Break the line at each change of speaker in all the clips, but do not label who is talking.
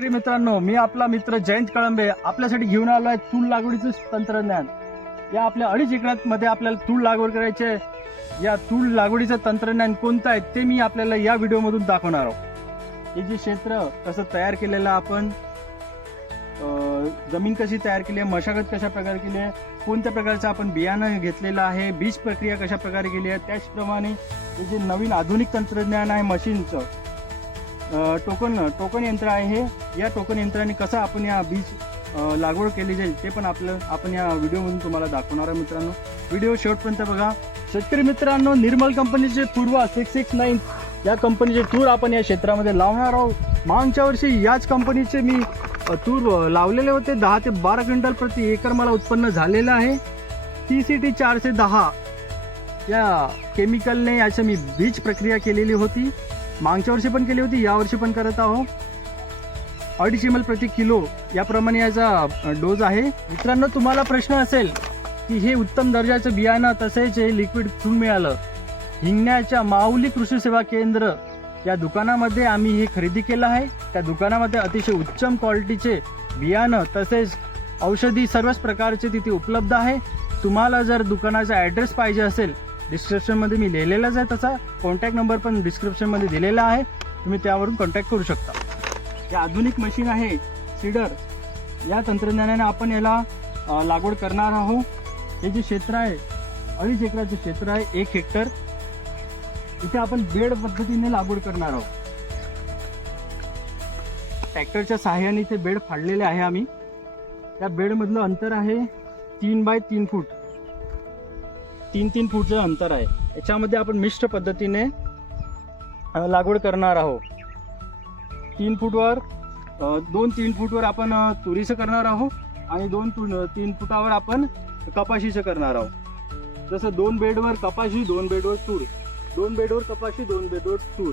शेतकरी मित्रांनो मी आपला मित्र जयंत कळंबे आपल्यासाठी घेऊन आलो आहे तूर लागवडीचं तंत्रज्ञान. या आपल्या अडीच एकरात मध्ये आपल्याला तूर लागवड करायचे या तूर लागवडीचं तंत्रज्ञान कोणतं आहे ते मी आपल्याला या व्हिडिओमधून दाखवणार आहोत. हे जे क्षेत्र कसं तयार केलेलं आपण जमीन कशी तयार केली आहे मशागत कशा प्रकारे केली आहे कोणत्या प्रकारचं आपण बियाणं घेतलेलं आहे बीज प्रक्रिया कशा प्रकारे केली आहे त्याचप्रमाणे हे जे नवीन आधुनिक तंत्रज्ञान आहे मशीनचं टोकन टोकन यंत्र आहे हे. या टोकन यंत्राने कसं आपण या बीज लागवड केली जाईल ते पण आपलं आपण या व्हिडिओमधून तुम्हाला दाखवणार आहे मित्रांनो. व्हिडिओ शेवटपर्यंत बघा. शेतकरी मित्रांनो निर्मल कंपनीचे पूर्वा सिक्स सिक्स नाईन या कंपनीचे टूर आपण या क्षेत्रामध्ये लावणार आहोत. मागच्या वर्षी याच कंपनीचे मी तूर लावलेले होते. दहा ते बारा क्विंटल प्रति एकर मला उत्पन्न झालेलं आहे. टी सी टी चारशे दहा या केमिकलने याचं मी बीज प्रक्रिया केलेली होती. मागच्या वर्षी पण केली होती यावर्षी पण करत आहो अडीच एम एल प्रति किलो याप्रमाणे याचा डोज आहे. मित्रांनो तुम्हाला प्रश्न असेल की हे उत्तम दर्जाचं बियाणं तसेच हे लिक्विड कुठून मिळालं. हिंगण्याच्या माऊली कृषी सेवा केंद्र या दुकानामध्ये आम्ही हे खरेदी केलं आहे. त्या दुकानामध्ये अतिशय उत्तम क्वालिटीचे बियाणं तसेच औषधी सर्वच प्रकारचे तिथे उपलब्ध आहे. तुम्हाला जर दुकानाचा ॲड्रेस पाहिजे असेल डिस्क्रिप्शनमध्ये मी लिहिलेलाच आहे तसा. कॉन्टॅक्ट नंबर पण डिस्क्रिप्शनमध्ये दिलेला आहे. तुम्ही त्यावरून कॉन्टॅक्ट करू शकता. हे आधुनिक मशीन आहे सीडर या तंत्रज्ञानाने आपण याला लागवड करणार आहोत. हे जे क्षेत्र आहे अडीच एकराचे क्षेत्र आहे एक हेक्टर. इथे आपण बेड पद्धतीने लागवड करणार आहोत. ट्रॅक्टरच्या सहाय्याने इथे बेड फाडलेले आहे आम्ही. त्या बेडमधलं अंतर आहे तीन बाय तीन फूट. तीन तीन फूटचं अंतर आहे. याच्यामध्ये आपण मिश्र पद्धतीने लागवड करणार आहोत. तीन फूटवर दोन तीन फूटवर आपण तुरीचं करणार आहोत आणि दोन तू तीन फुटावर आपण कपाशीचं करणार आहोत. जसं दोन बेडवर कपाशी दोन बेडवर तूर. दोन बेडवर कपाशी दोन बेडवर तूर.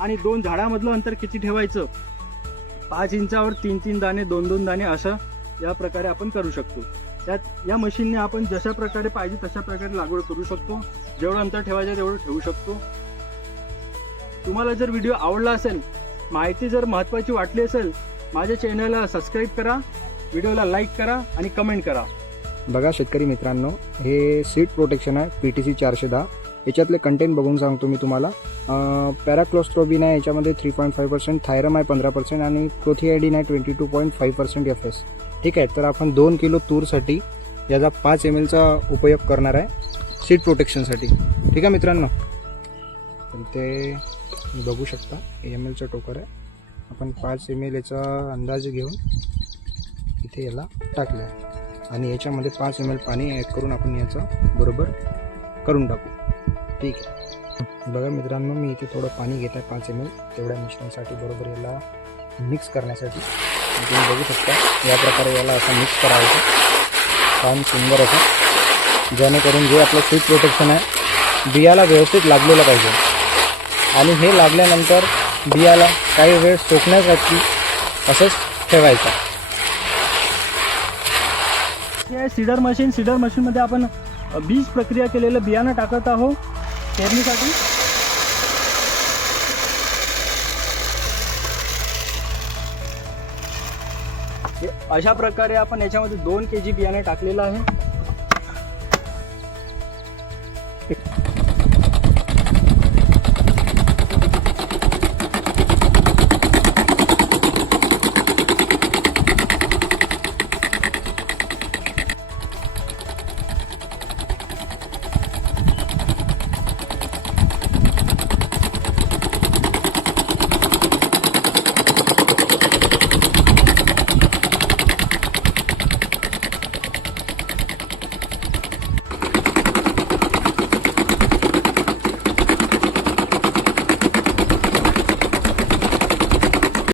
आणि दोन झाडामधलं अंतर किती ठेवायचं? पाच इंचावर तीन तीन दाणे दोन दोन दाणे असं या प्रकारे आपण करू शकतो. त्यात या मशीनने आपण जशा प्रकारे पाहिजे तशा प्रकारे लागवड करू शकतो. जेवढं अंतर ठेवायचं तेवढं ठेवू शकतो. तुम्हाला जर व्हिडिओ आवडला असेल माहिती जर महत्त्वाची वाटली असेल माझ्या चॅनलला सबस्क्राईब करा व्हिडिओला लाईक करा आणि कमेंट करा.
बघा शेतकरी मित्रांनो हे सीड प्रोटेक्शन आहे पी टी सी चारशे दहा. याच्यातले कंटेंट बघून सांगतो मी तुम्हाला. पॅराक्लोस्ट्रोबिन आहे याच्यामध्ये three point five percent thiram आहे पंधरा पर्सेंट आणि क्लोथिआयडीन आहे twenty two point five percent F S ठीक आहे तर आपण दोन किलो तूरसाठी याचा पाच एम एलचा उपयोग करणार आहे सीट प्रोटेक्शनसाठी ठीक आहे मित्रांनो? तर ते बघू शकता एम एलचं टोकर आहे. आपण पाच एम एल याचा अंदाज घेऊन इथे याला टाकलं आहे आणि याच्यामध्ये पाच एम एल पाणी ॲड करून आपण याचा बरोबर करून टाकू. ठीक आहे. बघा मित्रांनो मी इथे थोडं पाणी घेत आहे पाच एम एल तेवढ्या मिश्रणासाठी बरोबर याला मिक्स करण्यासाठी. तुम्ही बघू शकता या प्रकारे याला असं मिक्स करायचं. छान सुंदर असं. जेणेकरून जे आपलं सीट प्रोटेक्शन आहे बियाला व्यवस्थित लागलेलं पाहिजे. आणि हे लागल्यानंतर बियाला काही वेळ सोकण्यासाठी असंच ठेवायचं.
आहे सीडर मशीन सीडर मशीनमध्ये आपण बीज प्रक्रिया केलेलं बियाणं टाकत आहोत पेरणीसाठी अशा प्रकारे आपण याच्यामध्ये दोन के जी बियाणे टाकलेलं आहे.